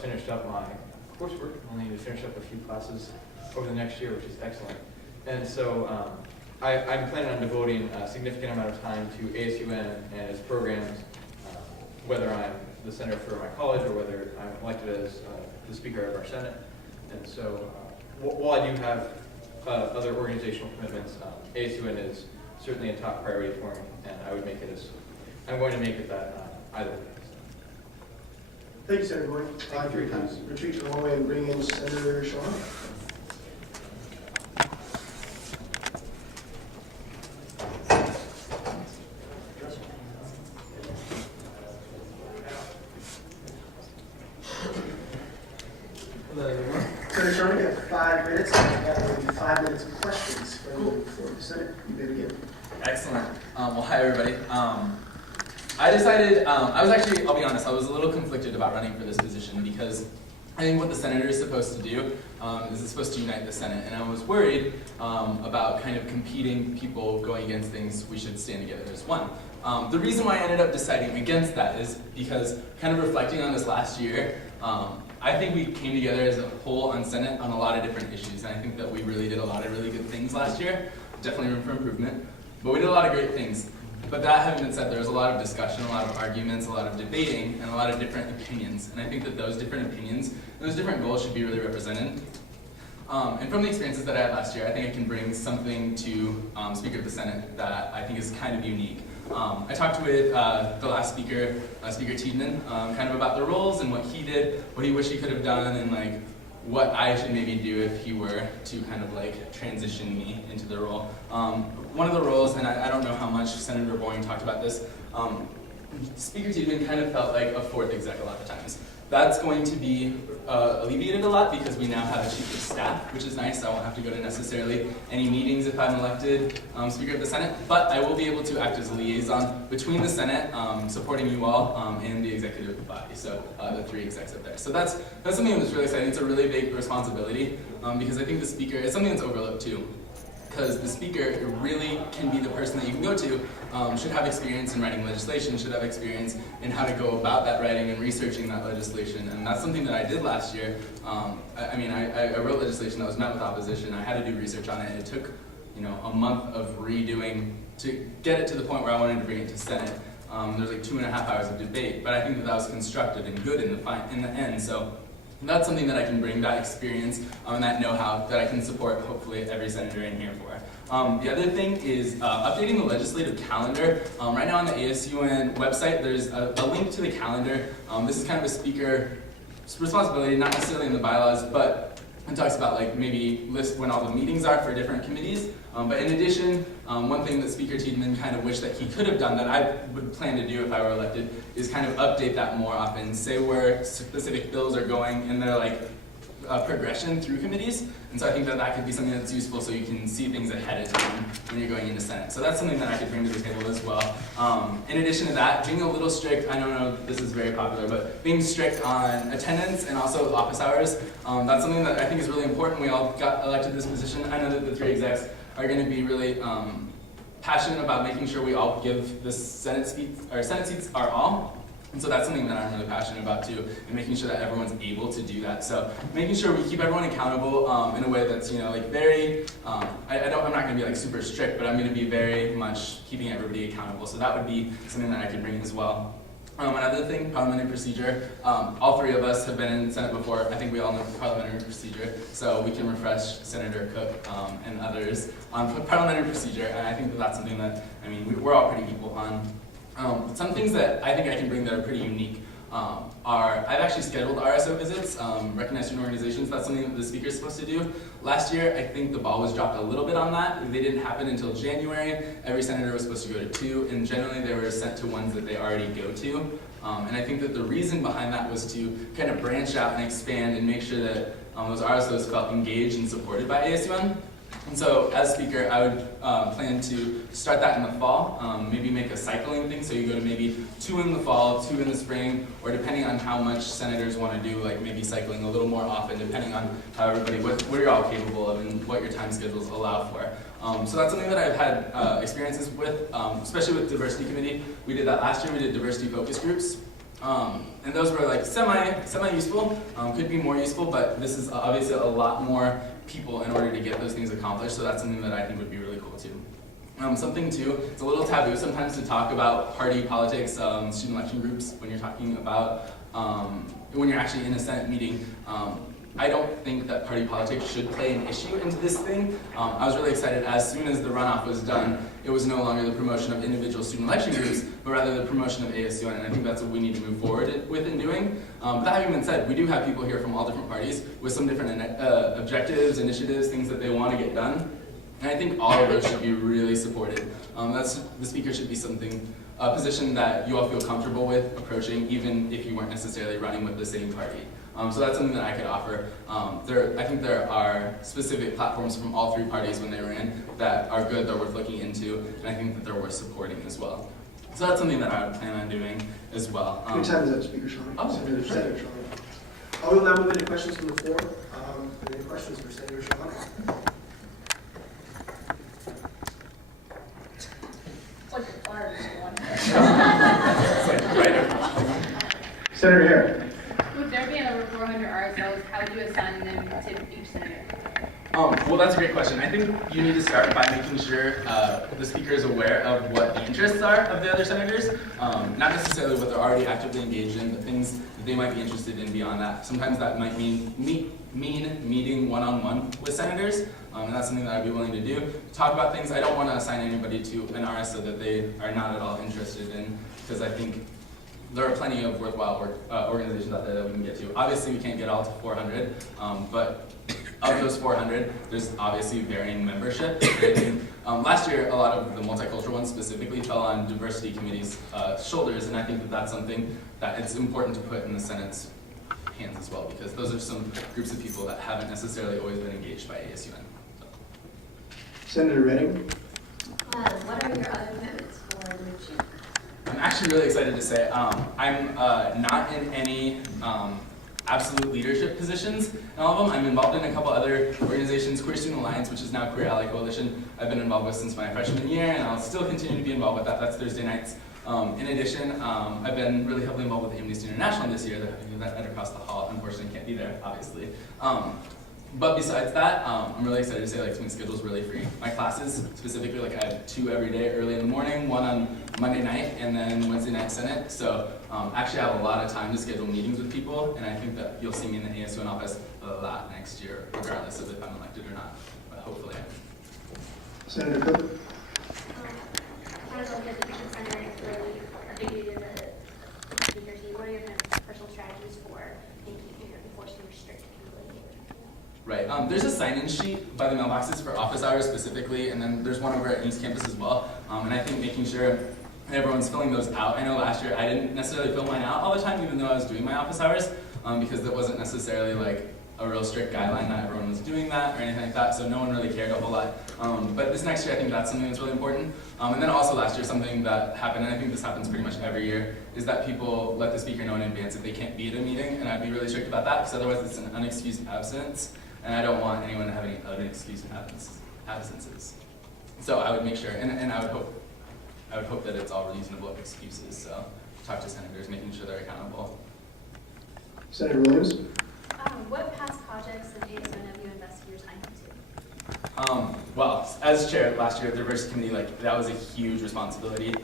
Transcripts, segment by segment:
just finished up my coursework. I'll need to finish up a few classes over the next year, which is excellent. And so I'm planning on devoting a significant amount of time to ASUN and its programs, whether I'm the senator for my college or whether I'm elected as the speaker of our Senate. And so while I do have other organizational commitments, ASUN is certainly a top priority for me, and I would make it as, I'm going to make it that either way. Thank you, Senator Gordon. Thank you for your time. Retreat to the hallway and bring in Senator Shaw. Hello, everyone. Senator Shaw, you have 5 minutes. I've got maybe 5 minutes of questions from the Senate. You may begin. Excellent. Well, hi, everybody. I decided, I'll be honest, I was a little conflicted about running for this position because I think what the senator is supposed to do is it's supposed to unite the Senate, and I was worried about kind of competing people going against things we should stand together as one. The reason why I ended up deciding against that is because kind of reflecting on this last year, I think we came together as a whole on Senate on a lot of different issues, and I think that we really did a lot of really good things last year, definitely room for improvement, but we did a lot of great things. But that having been said, there was a lot of discussion, a lot of arguments, a lot of debating, and a lot of different opinions. And I think that those different opinions and those different goals should be really represented. And from the experiences that I had last year, I think I can bring something to Speaker of the Senate that I think is kind of unique. I talked with the last speaker, Speaker Tiedemann, kind of about the roles and what he did, what he wished he could have done, and like what I should maybe do if he were to kind of like transition me into the role. One of the roles, and I don't know how much Senator Boying talked about this, Speaker Tiedemann kind of felt like a fourth exec a lot of times. That's going to be alleviated a lot because we now have a chief of staff, which is nice. I won't have to go to necessarily any meetings if I'm elected Speaker of the Senate, but I will be able to act as a liaison between the Senate, supporting you all, and the executive body, so the 3 execs up there. So that's something that was really exciting. It's a really big responsibility because I think the Speaker, it's something that's overlooked too. Because the Speaker really can be the person that you can go to, should have experience in writing legislation, should have experience in how to go about that writing and researching that legislation. And that's something that I did last year. I wrote legislation that was met with opposition. I had to do research on it. It took a month of redoing to get it to the point where I wanted to bring it to Senate. There was like 2.5 hours of debate, but I think that was constructive and good in the end. So that's something that I can bring, that experience and that know-how that I can support, hopefully, every senator in here for. The other thing is updating the legislative calendar. Right now on the ASUN website, there's a link to the calendar. This is kind of a speaker responsibility, not necessarily in the bylaws, but it talks about like maybe list when all the meetings are for different committees. But in addition, one thing that Speaker Tiedemann kind of wished that he could have done that I would plan to do if I were elected is kind of update that more often, say where specific bills are going in their like progression through committees. And so I think that that could be something that's useful so you can see things ahead of time when you're going into Senate. So that's something that I could bring to the table as well. In addition to that, being a little strict, I don't know if this is very popular, but being strict on attendance and also office hours, that's something that I think is really important. We all got elected to this position. I know that the 3 execs are going to be really passionate about making sure we all give the Senate seats our all. And so that's something that I'm really passionate about too, and making sure that everyone's able to do that. So making sure we keep everyone accountable in a way that's like very, I'm not going to be like super strict, but I'm going to be very much keeping everybody accountable. So that would be something that I could bring as well. Another thing, parliamentary procedure. All 3 of us have been in Senate before. I think we all know parliamentary procedure, so we can refresh Senator Cook and others on parliamentary procedure. And I think that that's something that we're all pretty equal on. Some things that I think I can bring that are pretty unique are, I've actually scheduled RSO visits, recognized student organizations. That's something that the speaker is supposed to do. Last year, I think the ball was dropped a little bit on that. They didn't happen until January. Every senator was supposed to go to 2, and generally they were sent to ones that they already go to. And I think that the reason behind that was to kind of branch out and expand and make sure that those RSOs felt engaged and supported by ASUN. And so, as speaker, I would plan to start that in the fall, maybe make a cycling thing, so you go to maybe 2 in the fall, 2 in the spring, or depending on how much senators want to do, like maybe cycling a little more often, depending on how everybody, what you're all capable of and what your time schedules allow for. So that's something that I've had experiences with, especially with diversity committee. We did that last year. We did diversity focus groups. And those were like semi-useful, could be more useful, but this is obviously a lot more people in order to get those things accomplished, so that's something that I think would be really cool too. Something too, it's a little taboo sometimes to talk about party politics, student election groups when you're talking about, when you're actually in a Senate meeting. I don't think that party politics should play an issue into this thing. I was really excited as soon as the runoff was done, it was no longer the promotion of individual student election groups, but rather the promotion of ASUN, and I think that's what we need to move forward with in doing. But that having been said, we do have people here from all different parties with some different objectives, initiatives, things that they want to get done. And I think all of those should be really supported. The speaker should be a position that you all feel comfortable with approaching, even if you weren't necessarily running with the same party. So that's something that I could offer. I think there are specific platforms from all three parties when they were in that are good, that are worth looking into, and I think that they're worth supporting as well. So that's something that I would plan on doing as well. How many times is that, Speaker Sean? Oh, Senator sure. Sean. I will now move into questions from the floor. Any questions for Senator Sean? It's like the fire one. It's like right. Senator Hare. Would there be another 400 RSLs? How would you assign them to each senator? Well, that's a great question. I think you need to start by making sure the speaker is aware of what the interests are of the other senators, not necessarily what they're already actively engaged in, but things that they might be interested in beyond that. Sometimes that might mean meeting one-on-one with senators, and that's something that I'd be willing to do. Talk about things. I don't want to assign anybody to an RSO that they are not at all interested in, because I think there are plenty of worthwhile organizations out there that we can get to. Obviously, we can't get all to 400, but of those 400, there's obviously varying membership. Last year, a lot of the multicultural ones specifically fell on diversity committees' shoulders, and I think that that's something that it's important to put in the Senate's hands as well, because those are some groups of people that haven't necessarily always been engaged by ASUN. So. Senator Redding. What are your other commitments for leadership? I'm actually really excited to say I'm not in any absolute leadership positions in all of them. I'm involved in a couple other organizations, Queer Student Alliance, which is now Queer Ally Coalition. I've been involved with since my freshman year, and I'll still continue to be involved with that. That's Thursday nights. In addition, I've been really heavily involved with Amnesty International this year. They're having an event across the hall. Unfortunately, can't be there, obviously. But besides that, I'm really excited to say my schedule's really free. My classes, specifically, I have 2 every day early in the morning, 1 on Monday night, and then Wednesday night Senate. So actually I have a lot of time to schedule meetings with people, and I think that you'll see me in the ASUN office a lot next year, regardless of if I'm elected or not, but hopefully I am. Senator Cook. As a different center, it's really a big need in the speaker team. What are your kind of personal strategies for enforcing restricted people? Right. There's a sign-in sheet by the mailboxes for office hours specifically, and then there's one over at East Campus as well. And I think making sure everyone's filling those out. I know last year I didn't necessarily fill mine out all the time, even though I was doing my office hours, because that wasn't necessarily a real strict guideline. Not everyone was doing that or anything like that, so no one really cared a whole lot. But this next year, I think that's something that's really important. And then also last year, something that happened, and I think this happens pretty much every year, is that people let the speaker know in advance if they can't be at a meeting, and I'd be really strict about that, because otherwise it's an unexcused absence, and I don't want anyone to have any unexcused absences. So I would make sure, and I would hope that it's all reasonable excuses, so talk to senators, making sure they're accountable. Senator Williams. What past projects in ASUN have you invested your time into? Well, as chair last year of the diversity committee, that was a huge responsibility.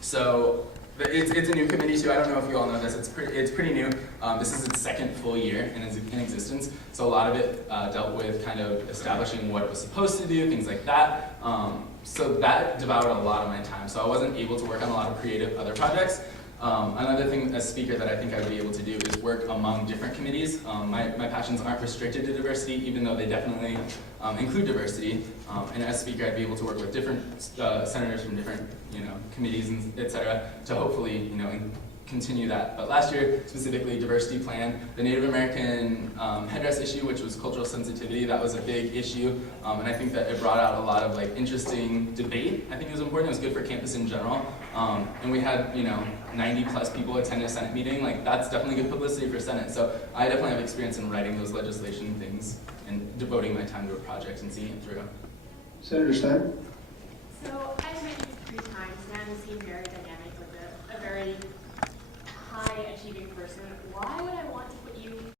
So it's a new committee too. I don't know if you all know this. It's pretty new. This is its 2nd full year in existence. So a lot of it dealt with kind of establishing what it was supposed to do, things like that. So that devoured a lot of my time. So I wasn't able to work on a lot of creative other projects. Another thing as speaker that I think I would be able to do is work among different committees. My passions aren't restricted to diversity, even though they definitely include diversity. And as speaker, I'd be able to work with different senators from different committees, and et cetera, to hopefully continue that. But last year, specifically, diversity plan, the Native American headdress issue, which was cultural sensitivity, that was a big issue. And I think that it brought out a lot of interesting debate. I think it was important. It was good for campus in general. And we had 90 plus people attend a Senate meeting. That's definitely good publicity for Senate. So I definitely have experience in writing those legislation things and devoting my time to a project and seeing it through. Senator Stein. So I've mentioned 3 times, and I'm seeing very dynamic with a very high achieving person, why would I want to